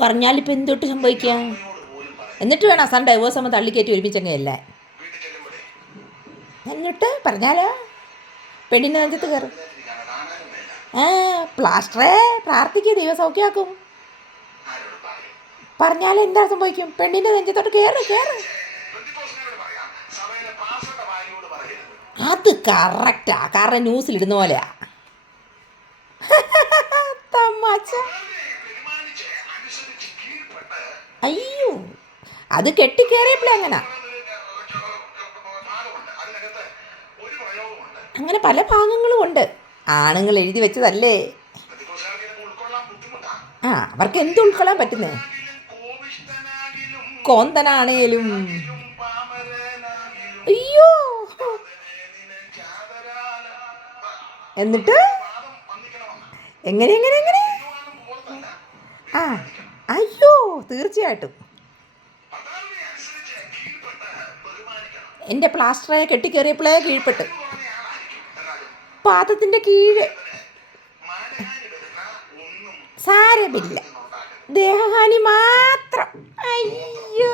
പറഞ്ഞാലിപ്പോൾ എന്തൊട്ട് സംഭവിക്കാം? എന്നിട്ട് വേണം അവസാനം ഡൈവോഴ്സ് ആകുമ്പോൾ തള്ളിക്കയറ്റി ഒരുമിച്ചങ്ങയല്ലേ. എന്നിട്ട് പറഞ്ഞാലോ പെണ്ണിൻ്റെ നെഞ്ചത്ത് കയറും. പ്ലാസ്റ്ററേ പ്രാർത്ഥിക്കുക, ദൈവം സൗഖ്യമാക്കും. പറഞ്ഞാൽ എന്താ സംഭവിക്കും? പെണ്ണിൻ്റെ നെഞ്ചത്തോട്ട് കയറ്. അത് കറക്റ്റാ, കാരണം ന്യൂസിലിടുന്ന പോലെയാ. തമാശ. അയ്യോ, അത് കെട്ടിക്കേറിയപ്പോഴേ അങ്ങനെ പല ഭാഗങ്ങളും ഉണ്ട്. ആണുങ്ങൾ എഴുതി വെച്ചതല്ലേ. അവർക്ക് എന്ത് ഉൾക്കൊള്ളാൻ പറ്റുന്നേ? കോന്തനാണേലും. അയ്യോ, എന്നിട്ട് എങ്ങനെ അയ്യോ, തീർച്ചയായിട്ടും എൻ്റെ പ്ലാസ്റ്ററെ കെട്ടിക്കേറിയപ്പോഴേ കീഴ്പ്പെട്ട് പാദത്തിൻ്റെ കീഴ്. സാരമില്ല, ദേഹഹാനി മാത്രം. അയ്യോ.